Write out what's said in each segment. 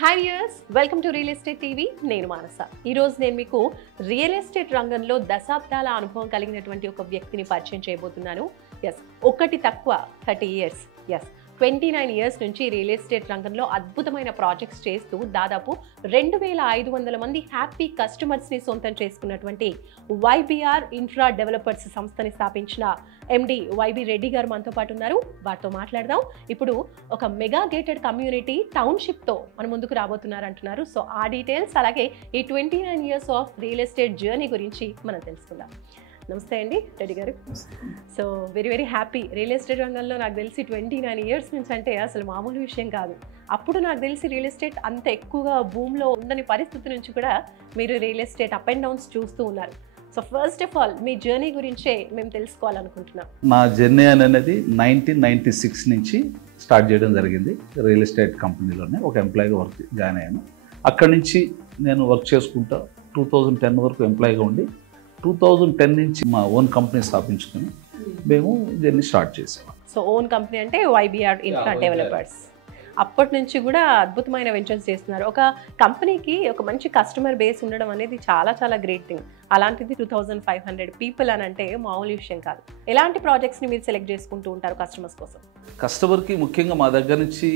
Hi viewers, welcome to real estate TV. నేను మానస. ఈరోజు నేను మీకు రియల్ ఎస్టేట్ రంగంలో దశాబ్దాల అనుభవం కలిగినటువంటి ఒక వ్యక్తిని పరిచయం చేయబోతున్నాను. ఒకటి తక్కువ 30 ఇయర్స్. 29 ఇయర్స్ నుంచి రియల్ ఎస్టేట్ రంగంలో అద్భుతమైన ప్రాజెక్ట్స్ చేస్తూ దాదాపు 2500 మంది హ్యాపీ కస్టమర్స్ని సొంతం చేసుకున్నటువంటి YBR ఇన్ఫ్రా డెవలపర్స్ సంస్థని స్థాపించిన MD YB రెడ్డి గారు మనతో పాటు ఉన్నారు. వారితో మాట్లాడదాం. ఇప్పుడు ఒక మెగా గేటెడ్ కమ్యూనిటీ టౌన్షిప్తో మన ముందుకు రాబోతున్నారు అంటున్నారు. సో ఆ డీటెయిల్స్ అలాగే ఈ 29 years of real estate journey గురించి మనం తెలుసుకుందాం. నమస్తే అండి రెడ్డి గారు. So very happy. Real estate రంగంలో నాకు తెలిసి 29 ఇయర్స్ నుంచి అంటే అసలు మామూలు విషయం కాదు. అప్పుడు నాకు తెలిసి రియల్ ఎస్టేట్ అంత ఎక్కువగా భూమిలో ఉండని పరిస్థితి నుంచి కూడా మీరు real estate up and downs చూస్తూ ఉన్నారు. So first of all me journey గురించే మేము తెలుసుకోవాలనుకుంటున్నాం. నా జర్నీ అనేది 1996 నుంచి స్టార్ట్ చేయడం జరిగింది. రియల్ ఎస్టేట్ కంపెనీలోనే ఒక ఎంప్లాయీగా జాయిన్ అయ్యాను. అక్కడి నుంచి నేను వర్క్ చేసుకుంటా 2010 వరకు ఎంప్లాయీగా ఉండి 2010 నుంచి మా ఓన్ కంపెనీ స్థాపించుకొని మేము దీన్ని స్టార్ట్ చేసాము. సో ఓన్ కంపెనీ అంటే YBR ఇన్ఫ్రా డెవలపర్స్. అప్పటి నుంచి కూడా అద్భుతమైన వెంచర్స్ చేస్తున్నారు. ఒక కంపెనీకి ఒక మంచి కస్టమర్ బేస్ ఉండడం అనేది చాలా గ్రేట్ థింగ్. అలాంటిది 2500 పీపుల్ అని అంటే మామూలు విషయం కాదు. ఎలాంటి ప్రాజెక్ట్స్ని మీరు సెలెక్ట్ చేసుకుంటూ ఉంటారు కస్టమర్స్ కోసం? కస్టమర్కి ముఖ్యంగా మా దగ్గర నుంచి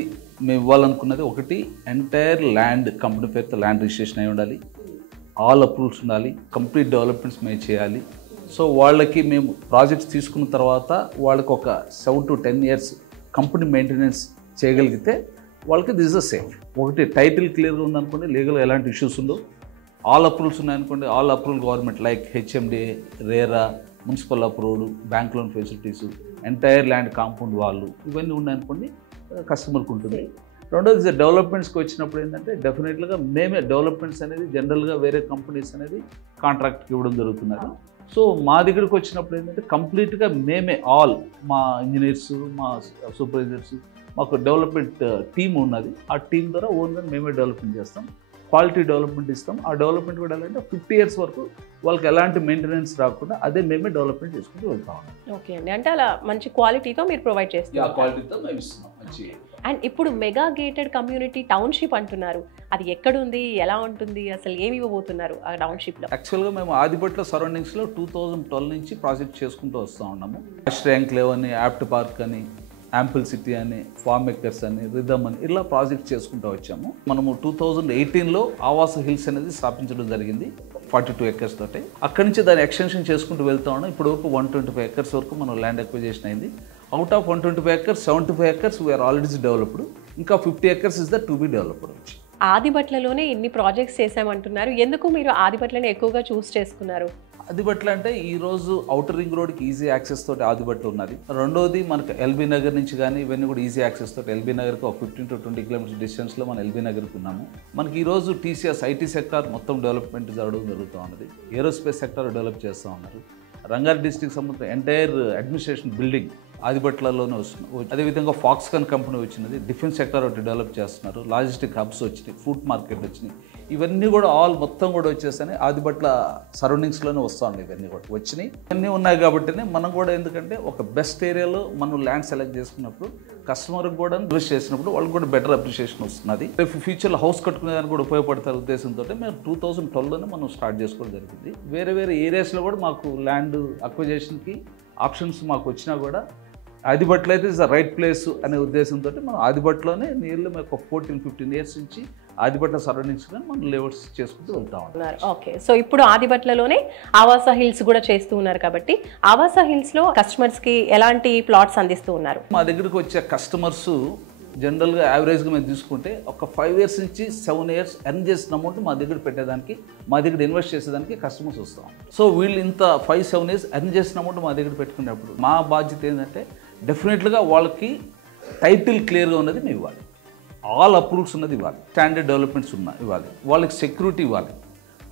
మేము ఇవ్వాలనుకున్నది ఒకటి, ఎంటైర్ ల్యాండ్ కంపెనీ పేరుతో ల్యాండ్ రిజిస్ట్రేషన్ అయి ఉండాలి, ఆల్ అప్రూవల్స్ ఉండాలి, కంప్లీట్ డెవలప్మెంట్స్ మేము చేయాలి. సో వాళ్ళకి మేము ప్రాజెక్ట్స్ తీసుకున్న తర్వాత వాళ్ళకి ఒక 7 to 10 ఇయర్స్ కంపెనీ మెయింటెనెన్స్ చేయగలిగితే వాళ్ళకి దిస్ ద సేఫ్. ఒకటి టైటిల్ క్లియర్గా ఉందనుకోండి, లీగల్ ఎలాంటి ఇష్యూస్ ఉండవు. ఆల్ అప్రూవల్స్ ఉన్నాయనుకోండి, all approval government like HMDA, RERA, municipal approved, bank loan facilities, entire land compound వాళ్ళు ఇవన్నీ ఉన్నాయనుకోండి, కస్టమర్కి ఉంటుంది. రెండోది డెవలప్మెంట్స్కి వచ్చినప్పుడు ఏంటంటే డెఫినెట్గా మేమే డెవలప్మెంట్స్ అనేది జనరల్గా వేరే కంపెనీస్ అనేది కాంట్రాక్ట్కి ఇవ్వడం జరుగుతున్నది. సో మా దగ్గరికి వచ్చినప్పుడు ఏంటంటే కంప్లీట్గా మేమే ఆల్ మా ఇంజనీర్స్, మా సూపర్వైజర్స్, మాకు డెవలప్మెంట్ టీమ్ ఉన్నది. ఆ టీం ద్వారా ఓన్గా మేమే డెవలప్మెంట్ చేస్తాం, క్వాలిటీ డెవలప్మెంట్ ఇస్తాం. ఆ డెవలప్మెంట్ కూడా అంటే 50 ఇయర్స్ వరకు వాళ్ళకి ఎలాంటి మెయింటెనెన్స్ రాకుండా అదే మేమే డెవలప్మెంట్ చేసుకుంటూ వెళ్తాం. ఓకే అండి, అంటే అలా మంచి క్వాలిటీతో మీరు ప్రొవైడ్ చేస్తాం. ఆ క్వాలిటీతో మేము ఇస్తున్నాం మంచి. అండ్ ఇప్పుడు మెగా గేటెడ్ కమ్యూనిటీ టౌన్షిప్ అంటున్నారు. అది ఎక్కడుంది, ఎలా ఉంటుంది, అసలు ఏమి ఇవ్వబోతున్నారు ఆ టౌన్షిప్లో? యాక్చువల్గా మేము ఆదిపట్ల సరౌండింగ్స్లో 2012 నుంచి ప్రాజెక్ట్ చేసుకుంటూ వస్తూ ఉన్నాము. యాంక్లేవ్ అని, యాప్ట్ పార్క్ అని, యాంపుల్ సిటీ అని, ఫార్మ్ మేకర్స్ అని, రిథమ్ అని ఇలా ప్రాజెక్ట్ చేసుకుంటూ వచ్చాము. మనము 2018లో ఆవాస హిల్స్ అనేది స్థాపించడం జరిగింది 42 acres తోటి. అక్కడి నుంచి దాన్ని ఎక్స్టెన్షన్ చేసుకుంటూ వెళ్తా ఉన్నాం. ఇప్పుడు వరకు 125 acres వరకు మనం ల్యాండ్ అక్విజిషన్ అయింది. Out of 125 acres, 75 acres we're already developed. ఇంకా 50 acres is the to be developed. ఆదిబట్లలోనే ఇన్ని ప్రాజెక్ట్స్ చేసామంటున్నారు. ఎందుకు మీరు ఆదిబట్లని ఎక్కువగా చూస్ చేసుకున్నారు? ఆదిబట్ల అంటే ఈరోజు ఔటర్ రింగ్ రోడ్కి ఈజీ యాక్సెస్ తోటి ఆదిబట్ల ఉన్నది. రెండోది మనకు ఎల్బీ నగర్ నుంచి కానీ ఇవన్నీ కూడా ఈజీ యాక్సెస్ తోటి ఎల్బీ నగర్కి ఒక 15 to 20 kilometers డిస్టెన్స్లో మనం ఎల్బీ నగర్కి ఉన్నాము. మనకి ఈరోజు TCS IT సెక్టార్ మొత్తం డెవలప్మెంట్ జరుగుతూ ఉన్నది. ఏరోస్పేస్ సెక్టార్ డెవలప్ చేస్తూ ఉన్నారు. రంగారెడ్డి డిస్ట్రిక్ట్ సంబంధించిన ఎంటైర్ అడ్మినిస్ట్రేషన్ బిల్డింగ్ ఆదిబట్లలోనే వస్తుంది. అదేవిధంగా ఫాక్స్కాన్ కంపెనీ వచ్చినది, డిఫెన్స్ సెక్టర్ ఒకటి డెవలప్ చేస్తున్నారు, లాజిస్టిక్ హబ్స్ వచ్చినాయి, ఫుడ్ మార్కెట్ వచ్చినాయి. ఇవన్నీ కూడా ఆల్ మొత్తం కూడా వచ్చేసాయి ఆదిబట్ల సరౌండింగ్స్లోనే వస్తూ ఉన్నాయి. ఇవన్నీ కూడా వచ్చినాయి. ఇవన్నీ ఉన్నాయి కాబట్టినే మనం కూడా ఎందుకంటే ఒక బెస్ట్ ఏరియాలో మనం ల్యాండ్ సెలెక్ట్ చేసుకున్నప్పుడు కస్టమర్కి కూడా ఇన్వెస్ట్ చేసినప్పుడు వాళ్ళకి కూడా బెటర్ అప్రిషియేషన్ వస్తున్నది. ఫ్యూచర్లో హౌస్ కట్టుకునేదానికి కూడా ఉపయోగపడతారు ఉద్దేశంతో మేము 2012లోనే మనం స్టార్ట్ చేసుకోవడం జరిగింది. వేరే ఏరియాస్లో కూడా మాకు ల్యాండ్ అక్విజిషన్కి ఆప్షన్స్ మాకు వచ్చినా కూడా ఆదిబట్ల అయితే ఇస్ ద రైట్ ప్లేస్ అనే ఉద్దేశంతో మనం ఆదిబట్లోనే నియర్లీ మాకు 14-15 ఇయర్స్ నుంచి ఆదిబట్ల సరౌండింగ్స్ కానీ మనం లేఅవుట్స్ చేసుకుంటూ వెళ్తా ఉంటాం. ఓకే, సో ఇప్పుడు ఆదిబట్లలోనే ఆవాస హిల్స్ కూడా చేస్తూ ఉన్నారు కాబట్టి ఆవాస హిల్స్లో కస్టమర్స్కి ఎలాంటి ప్లాట్స్ అందిస్తూ ఉన్నారు? మా దగ్గరికి వచ్చే కస్టమర్స్ జనరల్గా యావరేజ్గా మేము తీసుకుంటే ఒక 5 years నుంచి 7 years ఎర్న్ చేసిన అమౌంట్ మా దగ్గర పెట్టేదానికి, మా దగ్గర ఇన్వెస్ట్ చేసేదానికి కస్టమర్స్ వస్తాం. సో వీళ్ళు ఇంత 5-7 years ఎర్న్ చేసిన అమౌంట్ మా దగ్గర పెట్టుకునేప్పుడు మా బాధ్యత ఏంటంటే డెఫినెట్గా వాళ్ళకి టైటిల్ క్లియర్గా ఉన్నది మేము ఇవ్వాలి, ఆల్ అప్రూవ్స్ ఉన్నది ఇవ్వాలి, స్టాండర్డ్ డెవలప్మెంట్స్ ఇవ్వాలి, వాళ్ళకి సెక్యూరిటీ ఇవ్వాలి.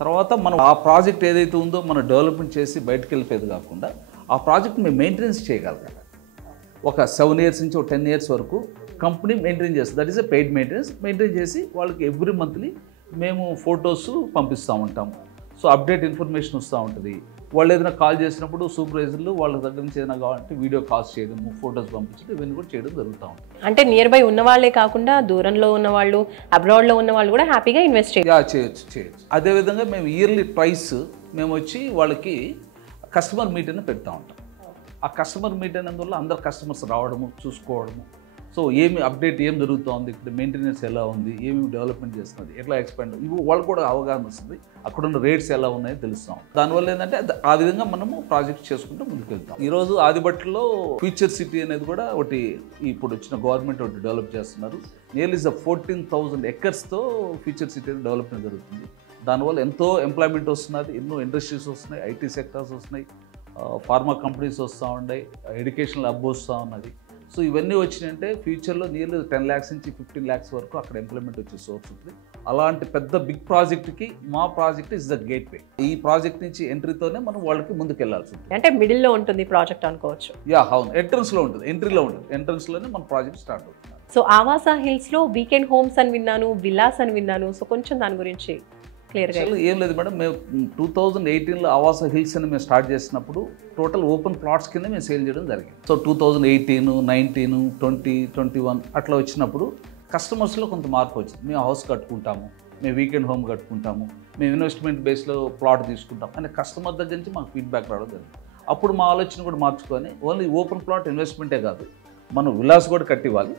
తర్వాత మనం ఆ ప్రాజెక్ట్ ఏదైతే ఉందో మనం డెవలప్మెంట్ చేసి బయటకు వెళ్ళిపోయేది కాకుండా ఆ ప్రాజెక్ట్ మేము మెయింటెనెన్స్ చేయగలగాలి. ఒక 7 years నుంచి ఒక 10 years వరకు కంపెనీ మెయింటైన్ చేస్తుంది. That is a paid maintenance. Maintain చేసి వాళ్ళకి ఎవ్రీ మంత్లీ మేము ఫొటోస్ పంపిస్తూ ఉంటాము. సో అప్డేట్ ఇన్ఫర్మేషన్ వస్తూ ఉంటుంది. వాళ్ళు ఏదైనా కాల్ చేసినప్పుడు సూపర్వైజర్లు వాళ్ళ దగ్గర నుంచి ఏదైనా కావాలంటే వీడియో కాల్స్ చేయడం, ఫొటోస్ పంపించడం, ఇవన్నీ కూడా చేయడం జరుగుతూ ఉంటుంది. అంటే నియర్ బై ఉన్న వాళ్ళే కాకుండా దూరంలో ఉన్న వాళ్ళు, అబ్రాడ్లో ఉన్న వాళ్ళు కూడా హ్యాపీగా ఇన్వెస్ట్ చేయొచ్చు. అదేవిధంగా మేము ఇయర్లీ ట్వైస్ మేము వచ్చి వాళ్ళకి కస్టమర్ మీట్ అని పెడతా ఉంటాం. ఆ కస్టమర్ మీట్ అయినందువల్ల అందరు కస్టమర్స్ రావడము, చూసుకోవడము, సో ఏమి అప్డేట్ ఏం జరుగుతుంది, ఇక్కడ మెయింటెనెన్స్ ఎలా ఉంది, ఏమి డెవలప్మెంట్ చేస్తున్నది, ఎట్లా ఎక్స్పాండ్, ఇవి వాళ్ళు కూడా అవగాహన వస్తుంది. అక్కడున్న రేట్స్ ఎలా ఉన్నాయో తెలుస్తాం. దానివల్ల ఏంటంటే ఆ విధంగా మనము ప్రాజెక్ట్ చేసుకుంటూ ముందుకు వెళ్తాం. ఈరోజు ఆదిబట్లలో ఫ్యూచర్ సిటీ అనేది కూడా ఒకటి ఇప్పుడు వచ్చిన గవర్నమెంట్ ఒకటి డెవలప్ చేస్తున్నారు. నియర్లీ 14,000 ఎకర్స్తో ఫ్యూచర్ సిటీ డెవలప్మెంట్ జరుగుతుంది. దానివల్ల ఎంతో ఎంప్లాయ్మెంట్ వస్తున్నది, ఎన్నో ఇండస్ట్రీస్ వస్తున్నాయి, ఐటీ సెక్టర్స్ వస్తున్నాయి, ఫార్మా కంపెనీస్ వస్తూ ఉన్నాయి, ఎడ్యుకేషనల్ హబ్ వస్తూ ఉన్నది. సో ఇవన్నీ వచ్చినాయంటే ఫ్యూచర్లో నియర్లీ 10 lakhs నుంచి 15 lakhs వరకు అక్కడ ఎంప్లాయ్మెంట్ వచ్చే సోర్స్ ఉంటుంది. అలాంటి పెద్ద బిగ్ ప్రాజెక్ట్కి మా ప్రాజెక్ట్ ఇస్ ద గేట్ వే. ఈ ప్రాజెక్ట్ నుంచి ఎంట్రీతోనే మనం వాళ్ళకి ముందుకు వెళ్ళాల్సి ఉంటుంది. అంటే మిడిల్లో ఉంటుంది ప్రాజెక్ట్ అనుకోవచ్చు. అవును, ఎంట్రన్స్లో ఉంటుంది, ఎంట్రీలో ఉంటుంది. ఎంట్రన్స్లోనే మన ప్రాజెక్ట్ స్టార్ట్ అవుతుంది. సో ఆవాస హిల్స్లో వీకెండ్ హోమ్స్ అని విన్నాను, విల్లాస్ అని విన్నాను. సో కొంచెం దాని గురించి క్లియర్గా. ఏం లేదు మేడం, మేము 2018లో ఆవాస హిల్స్ అని మేము స్టార్ట్ చేసినప్పుడు టోటల్ ఓపెన్ ప్లాట్స్ కింద మేము సేల్ చేయడం జరిగింది. సో 2018, 19, 20, 21 అట్లా వచ్చినప్పుడు కస్టమర్స్లో కొంత మార్పు వచ్చింది. మేము హౌస్ కట్టుకుంటాము, మేము వీకెండ్ హోమ్ కట్టుకుంటాము, మేము ఇన్వెస్ట్మెంట్ బేస్లో ప్లాట్ తీసుకుంటాం అనే కస్టమర్ దగ్గర నుంచి మాకు ఫీడ్బ్యాక్ రావడం జరిగింది. అప్పుడు మా ఆలోచన కూడా మార్చుకొని ఓన్లీ ఓపెన్ ప్లాట్ ఇన్వెస్ట్మెంటే కాదు, మనం విలాస్ కూడా కట్టివ్వాలి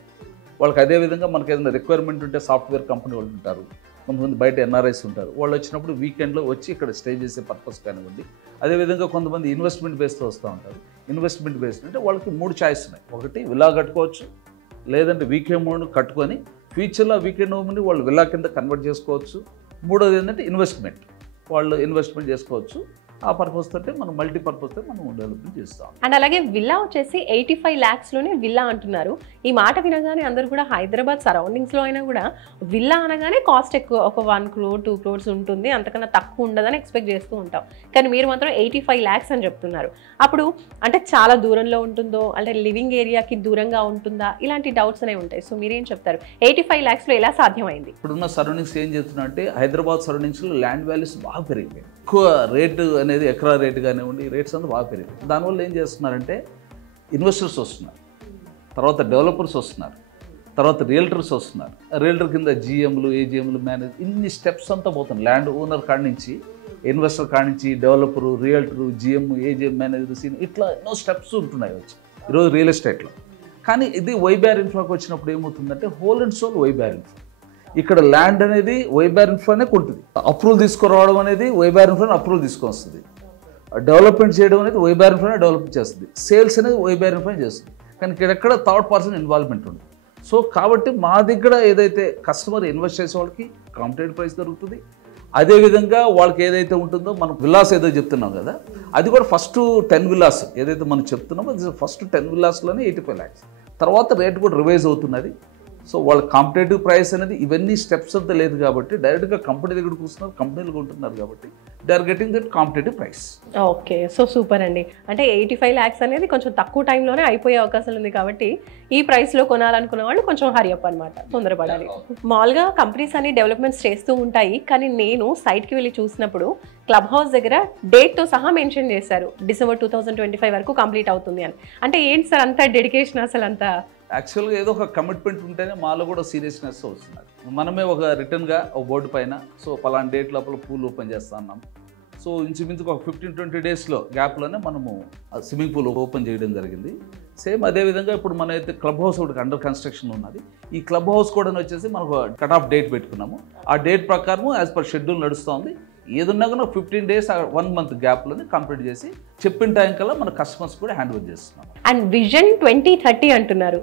వాళ్ళకి. అదేవిధంగా మనకు ఏదైనా రిక్వైర్మెంట్ ఉంటే సాఫ్ట్వేర్ కంపెనీ వాళ్ళు ఉంటారు, కొంతమంది బయట ఎన్ఆర్ఐస్ ఉంటారు, వాళ్ళు వచ్చినప్పుడు వీకెండ్లో వచ్చి ఇక్కడ స్టే చేసే పర్పస్ కానివ్వండి. అదేవిధంగా కొంతమంది ఇన్వెస్ట్మెంట్ బేస్తో వస్తూ ఉంటారు. ఇన్వెస్ట్మెంట్ బేస్డ్ అంటే వాళ్ళకి 3 చాయిస్ ఉన్నాయి. ఒకటి విలా కట్టుకోవచ్చు, లేదంటే వీకెండ్ హోమ్ కట్టుకొని ఫ్యూచర్లో వీకెండ్ హోమ్ని వాళ్ళు విలా కింద కన్వర్ట్ చేసుకోవచ్చు. మూడోది ఏంటంటే ఇన్వెస్ట్మెంట్, వాళ్ళు ఇన్వెస్ట్మెంట్ చేసుకోవచ్చు. ఆ పర్పస్ తోటే మనం మల్టీపర్పస్ తో మనం డెవలప్మెంట్ చేస్తాం. అండ్ అలాగే విల్లా వచ్చేసి 85 lakhs లోనే విల్లా అంటున్నారు. ఈ మాట వినగానే అందరూ కూడా హైదరాబాద్ సరౌండింగ్స్ లో అయినా కూడా విల్లా అనగానే కాస్ట్ ఎక్కువ, ఒక 1 crore 2 crores ఉంటుంది, అంతకన్నా తక్కువ ఉండదని ఎక్స్పెక్ట్ చేస్తూ ఉంటాం. కానీ మీరు మాత్రం 85 lakhs అని చెప్తున్నారు. అప్పుడు అంటే చాలా దూరంలో ఉంటుందో, అంటే లివింగ్ ఏరియాకి దూరంగా ఉంటుందా, ఇలాంటి డౌట్స్ అనేవి ఉంటాయి. సో మీరేం చెప్తారు, 85 lakhs లో ఎలా సాధ్యమైంది? ఇప్పుడున్న సరౌండింగ్స్ ఏం చెప్తున్నా అంటే హైదరాబాద్ సరౌండింగ్స్ లో ల్యాండ్ వాల్యూస్ బాగా పెరిగిపోయాయి. ఎక్కువ రేటు అనేది ఎకరా రేటు కానివ్వండి, రేట్స్ అంతా బాగా పెరిగిపోయి. దానివల్ల ఏం చేస్తున్నారంటే ఇన్వెస్టర్స్ వస్తున్నారు, తర్వాత డెవలపర్స్ వస్తున్నారు, తర్వాత రియల్టర్స్ వస్తున్నారు. రియల్టర్ కింద జిఎంలు, ఏజిఎంలు, మేనేజ్, ఇన్ని స్టెప్స్ అంతా పోతుంది. ల్యాండ్ ఓనర్ కాడి నుంచి, ఇన్వెస్టర్ కాడి నుంచి, డెవలపరు, రియల్టరు, జిఎం, ఏజిఎం, మేనేజర్, ఇట్లా ఎన్నో స్టెప్స్ ఉంటున్నాయి వచ్చి ఈరోజు రియల్ ఎస్టేట్లో. కానీ ఇది వైబ్యార్ ఇన్ఫ్రాకి వచ్చినప్పుడు ఏమవుతుందంటే హోల్ అండ్ సోల్ వైబ్యార్ ఇన్ఫ్రా. ఇక్కడ ల్యాండ్ అనేది వైబ్యార్ ఇన్ఫ్రానే కొంటుంది. అప్రూవల్ తీసుకురావడం అనేది వైబ్యార్ ఇన్ఫ్రాని అప్రూవల్ తీసుకొని వస్తుంది. డెవలప్మెంట్ చేయడం అనేది వైబ్యార్ ఇన్ఫ్రానే డెవలప్ చేస్తుంది. సేల్స్ అనేది వైబ్యార్ ఇన్ఫ్రానే చేస్తుంది. కానీ ఇక్కడెక్కడ థర్డ్ పర్సన్ ఇన్వాల్వ్మెంట్ ఉంది. సో కాబట్టి మా దగ్గర ఏదైతే కస్టమర్ ఇన్వెస్ట్ చేసే వాళ్ళకి కాంపిటేటివ్ ప్రైస్ దొరుకుతుంది. అదేవిధంగా వాళ్ళకి ఏదైతే ఉంటుందో మనం విల్లాస్ ఏదో చెప్తున్నాం కదా, అది కూడా ఫస్ట్ 10 విల్లాస్ ఏదైతే మనం చెప్తున్నామో అది ఫస్ట్ 10 విల్లాస్లోనే 85 lakhs. తర్వాత రేట్ కూడా రివైజ్ అవుతున్నది. సో వాళ్ళ కాంపిటేటివ్ ప్రైస్ అనేది ఇవన్నీ స్టెప్స్ అంతా లేదు కాబట్టి డైరెక్ట్గా కంపెనీ దగ్గరకు వస్తున్నారు, కంపెనీలు కొంటున్నారు కాబట్టి they are getting that competitive price. Okay, so super అండి. అంటే 85 lakhs అనేది కొంచెం తక్కువ టైంలోనే అయిపోయే అవకాశం ఉంది కాబట్టి ఈ ప్రైస్లో కొనాలనుకున్న వాళ్ళు కొంచెం హరియప్ అనమాట, తొందరపడాలి. మామూలుగా కంపెనీస్ అన్ని డెవలప్మెంట్స్ చేస్తూ ఉంటాయి, కానీ నేను సైట్కి వెళ్ళి చూసినప్పుడు క్లబ్ హౌస్ దగ్గర డేట్తో సహా మెన్షన్ చేశారు, December 2025 వరకు కంప్లీట్ అవుతుంది అని. అంటే ఏంటి సార్ అంత డెడికేషన్, అసలు అంత? యాక్చువల్గా ఏదో ఒక కమిట్మెంట్ ఉంటేనే మాలో కూడా సీరియస్నెస్ వస్తున్నారు. మనమే ఒక రిటర్న్గా ఒక బోర్డు పైన సో పలానా డేట్ లోపల పూల్ ఓపెన్ చేస్తా ఉన్నాం. సో ఇంచుమించుకు ఒక 15-20 డేస్లో గ్యాప్లోనే మనము స్విమ్మింగ్ పూల్ ఓపెన్ చేయడం జరిగింది. సేమ్ అదేవిధంగా ఇప్పుడు మన అయితే క్లబ్ హౌస్ ఒకటి అండర్ కన్స్ట్రక్షన్ ఉన్నది. ఈ క్లబ్ హౌస్ కూడా వచ్చేసి మనకు కట్ ఆఫ్ డేట్ పెట్టుకున్నాము. ఆ డేట్ ప్రకారం యాజ్ పర్ షెడ్యూల్ నడుస్తుంది. ఏదున్నా కూడా 15 days 1 month గ్యాప్లోనే కంప్లీట్ చేసి చెప్పిన టైం కల్లా మన కస్టమర్స్ కూడా హ్యాండ్ ఓవర్ చేస్తున్నాం. అండ్ విజన్ 2030 అంటున్నారు,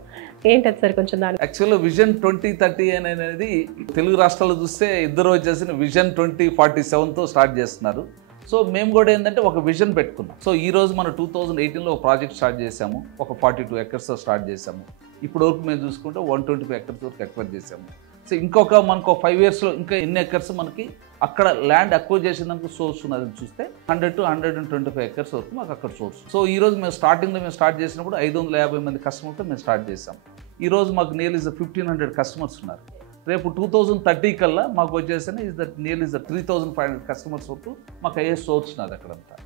ఏంటది సార్ కొంచెం దాని? యాక్చువల్గా విజన్ 2030 అనేది తెలుగు రాష్ట్రాల్లో చూస్తే ఇద్దరు వచ్చేసి విజన్ 2047తో స్టార్ట్ చేస్తున్నారు. సో మేము కూడా ఏంటంటే ఒక విజన్ పెట్టుకున్నాం. సో ఈ రోజు మనం 2018లో ఒక ప్రాజెక్ట్ స్టార్ట్ చేసాము, ఒక 42 acres స్టార్ట్ చేసాము. ఇప్పుడు వరకు మేము చూసుకుంటే 125 acres వరకు ఎక్వైర్ చేసాము. సో ఇంకొక మనకు 5 yearsలో ఇంకా ఎన్ని ఎకర్స్ మనకి అక్కడ ల్యాండ్ అక్వైర్ చేసేందుకు సోర్స్ ఉన్నదని చూస్తే 100 to 125 acres వరకు మాకు అక్కడ సోర్స్. సో ఈ రోజు మేము స్టార్ట్ చేసినప్పుడు 550 మంది కస్టమర్తో మేము స్టార్ట్ చేసాం. ఈ రోజు మాకు నియర్లీ 1500 customers ఉన్నారు. రేపు 2030 కల్లా మాకు వచ్చేసిన ఇస్ దట్ నియర్లీ 3,500 కస్టమర్స్ వరకు మాకు అయ్యే సోర్స్ నాది అక్కడంతా.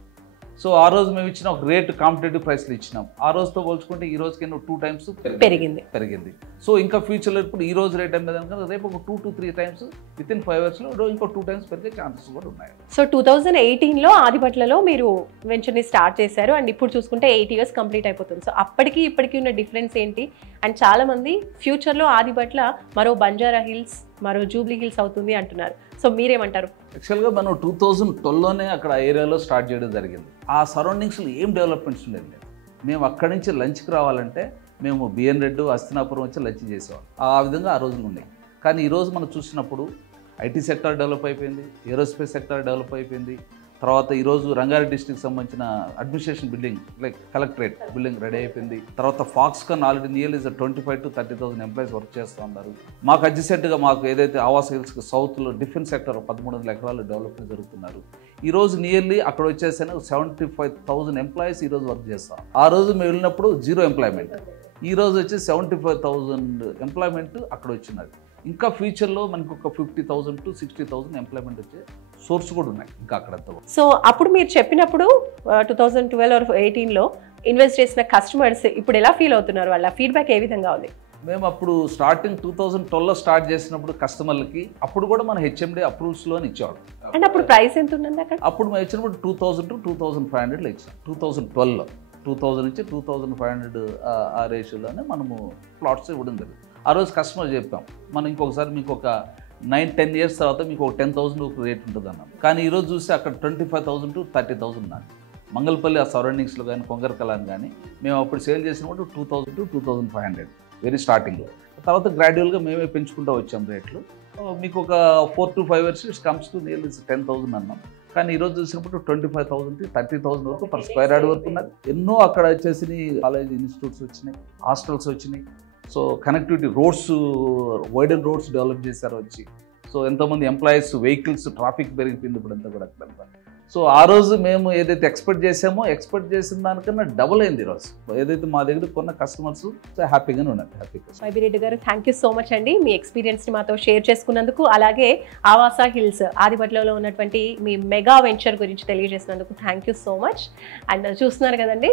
సో ఆ రోజు మేము ఇచ్చిన ఒక రేట్ కాంపిటేటివ్ ప్రైస్లో ఇచ్చినాం. ఆ రోజుతో పోల్చుకుంటే ఈ రోజుకి 2 times పెరిగింది. సో ఇంకా ఫ్యూచర్లో ఇప్పుడు ఈ రోజు రేట్ అనేది కనుక రేపు ఒక 2 to 3 times వితిన్ 5 yearsలో ఇంకో 2 times పెరిగే ఛాన్సెస్ కూడా ఉన్నాయి. సో 2018లో ఆదిబట్లలో మీరు వెంచర్ని స్టార్ట్ చేశారు అండ్ ఇప్పుడు చూసుకుంటే 8 years కంప్లీట్ అయిపోతుంది. సో అప్పటికి ఇప్పటికి ఉన్న డిఫరెన్స్ ఏంటి? అండ్ చాలామంది ఫ్యూచర్లో ఆదిబట్ల మరో బంజారా హిల్స్, మరో జూబ్లీ హిల్స్ అవుతుంది అంటున్నారు. సో మీరేమంటారు? యాక్చువల్గా మనం 2012లోనే అక్కడ ఆ ఏరియాలో స్టార్ట్ చేయడం జరిగింది. ఆ సరౌండింగ్స్లో ఏం డెవలప్మెంట్స్ ఉండేది లేదు. మేము అక్కడి నుంచి లంచ్కి రావాలంటే మేము బిఎన్ రెడ్డి, హస్తినాపురం వచ్చి లంచ్ చేసేవాళ్ళం. ఆ విధంగా ఆ రోజులు ఉన్నాయి. కానీ ఈరోజు మనం చూసినప్పుడు ఐటీ సెక్టర్ డెవలప్ అయిపోయింది, ఏరోస్పేస్ సెక్టర్ డెవలప్ అయిపోయింది. తర్వాత ఈరోజు రంగారెడ్డి డిస్ట్రిక్ట్ సంబంధించిన administration building like collectorate building ready అయిపోయింది. తర్వాత Foxconn already nearly 25,000 to 30,000 employees work చేస్తూ ఉన్నారు. మాకు అడ్జసెంట్గా మాకు ఏదైతే ఆవాస్ హిల్స్కి సౌత్లో డిఫెన్స్ సెక్టర్ 1,300 ఎకరాలు డెవలప్మెంట్ జరుగుతున్నారు. ఈరోజు నియర్లీ అక్కడ వచ్చేసిన 75,000 ఎంప్లాయీస్ ఈరోజు వర్క్ చేస్తాం. ఆ రోజు మేము వెళ్ళినప్పుడు 0 ఎంప్లాయ్మెంట్, ఈరోజు వచ్చి 75,000 ఎంప్లాయ్మెంట్ అక్కడ వచ్చినది. ఇంకా ఫ్యూచర్లో మనకు ఒక 50,000 to 60,000 ఎంప్లాయ్మెంట్ వచ్చే సోర్స్ కూడా ఉన్నాయి ఇంకా అక్కడంతా. సో అప్పుడు మీరు చెప్పినప్పుడు 2012 or 18లో ఇన్వెస్ట్ చేసిన కస్టమర్స్ ఇప్పుడు ఎలా ఫీల్ అవుతున్నారు? వాళ్ళ ఫీడ్బ్యాక్ ఏ విధంగా ఉంది? మేము అప్పుడు స్టార్టింగ్ 2012లో స్టార్ట్ చేసినప్పుడు కస్టమర్లకి అప్పుడు కూడా మన హెచ్ఎండి అప్రూవ్స్లో ఇచ్చేవాడు. అండ్ అప్పుడు ప్రైస్ ఎంత ఉందండి అక్కడ? అప్పుడు మేము ఇచ్చినప్పుడు 2,000 to 2,500 ఇచ్చాం. 2012లో 2,000 నుంచి 2,500 ఆ రేషియోలోనే మనము ప్లాట్స్ ఇవ్వడం జరిగింది. ఆ రోజు కస్టమర్ చెప్పాం, మనం ఇంకొకసారి మీకు ఒక 9-10 years తర్వాత మీకు ఒక 10,000 రేట్ ఉంటుంది అన్నాం. కానీ ఈరోజు చూస్తే అక్కడ 25,000 to 30,000 ఉన్నాను. మంగళపల్లి ఆ సరౌండింగ్స్లో కానీ కొంగరకలాన్ కానీ మేము అప్పుడు సేల్ చేసినప్పుడు 2,000 to 2,500 వెరీ స్టార్టింగ్లో. తర్వాత గ్రాడ్యువల్గా మేమే పెంచుకుంటూ వచ్చాం రేట్లు. మీకు ఒక 4 to 5 years it's comes to nearly 10,000 అన్నాం. కానీ ఈరోజు చూసినప్పుడు 25,000 to 30,000 వరకు పర్ స్క్వేర్ యార్డ్ వరకు ఉన్నది. ఎన్నో అక్కడ వచ్చేసి కాలేజ్ ఇన్స్టిట్యూట్స్ వచ్చినాయి, హాస్టల్స్ వచ్చినాయి. So connectivity roads, widen roads develop చేశారు వచ్చి. సో ఎంతోమంది ఎంప్లాయీస్, వెహికల్స్, ట్రాఫిక్ పెరిగిపోయింది ఇప్పుడు అంతా కూడా అక్కడంతా. సో ఆ రోజు మేము ఏదైతే ఎక్స్పెక్ట్ చేసామో ఎక్స్పెక్ట్ చేసిన దానికన్నా డబుల్ అయింది ఈరోజు. ఏదైతే మా దగ్గర కొన్న కస్టమర్స్ హ్యాపీగానే ఉన్నారు. వైబీ రెడ్డి గారు, థ్యాంక్ యూ సో మచ్ అండి మీ ఎక్స్పీరియన్స్ని మాతో షేర్ చేసుకున్నందుకు, అలాగే ఆవాస హిల్స్ ఆదిబట్లలో ఉన్నటువంటి మీ మెగా వెంచర్ గురించి తెలియజేసినందుకు thank you so much. And చూస్తున్నారు కదండి,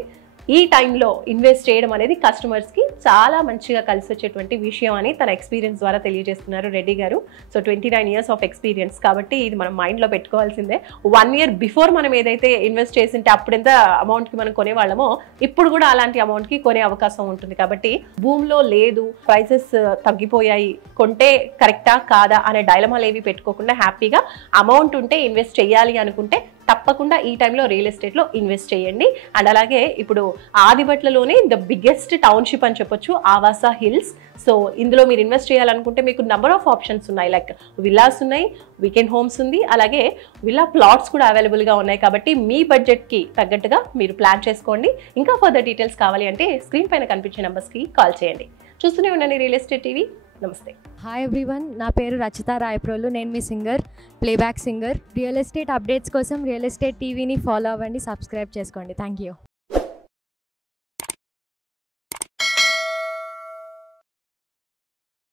ఈ టైంలో ఇన్వెస్ట్ చేయడం అనేది కస్టమర్స్కి చాలా మంచిగా కలిసి వచ్చేటువంటి విషయం అని తన ఎక్స్పీరియన్స్ ద్వారా తెలియజేస్తున్నారు రెడ్డి గారు. సో 29 years ఆఫ్ ఎక్స్పీరియన్స్ కాబట్టి ఇది మనం మైండ్లో పెట్టుకోవాల్సిందే. 1 year బిఫోర్ మనం ఏదైతే ఇన్వెస్ట్ చేసింటే అప్పుడు ఎంత అమౌంట్కి మనం కొనేవాళ్ళమో ఇప్పుడు కూడా అలాంటి అమౌంట్కి కొనే అవకాశం ఉంటుంది. కాబట్టి భూమిలో లేదు, ప్రైసెస్ తగ్గిపోయాయి, కొంటే కరెక్టా కాదా అనే డైలమాలు ఏవి పెట్టుకోకుండా హ్యాపీగా అమౌంట్ ఉంటే ఇన్వెస్ట్ చేయాలి అనుకుంటే తప్పకుండా ఈ టైంలో రియల్ ఎస్టేట్లో ఇన్వెస్ట్ చేయండి. అండ్ అలాగే ఇప్పుడు ఆదిబట్లలోనే ద బిగ్గెస్ట్ టౌన్షిప్ అని చెప్పొచ్చు ఆవాస హిల్స్. సో ఇందులో మీరు ఇన్వెస్ట్ చేయాలనుకుంటే మీకు నెంబర్ ఆఫ్ ఆప్షన్స్ ఉన్నాయి. లైక్ విల్లాస్ ఉన్నాయి, వీకెండ్ హోమ్స్ ఉంది, అలాగే విల్లా ప్లాట్స్ కూడా అవైలబుల్గా ఉన్నాయి. కాబట్టి మీ బడ్జెట్కి తగ్గట్టుగా మీరు ప్లాన్ చేసుకోండి. ఇంకా ఫర్దర్ డీటెయిల్స్ కావాలి అంటే స్క్రీన్ పైన కనిపించే నెంబర్స్కి కాల్ చేయండి. చూస్తూనే ఉండండి రియల్ ఎస్టేట్ టీవీ. నమస్తే. హాయ్ ఎవ్రీవన్, నా పేరు రచిత రాయప్రోలు. నేను మీ singer, playback singer. Real estate updates కోసం రియల్ ఎస్టేట్ టీవీని ఫాలో అవ్వండి, సబ్స్క్రైబ్ చేసుకోండి. Thank you.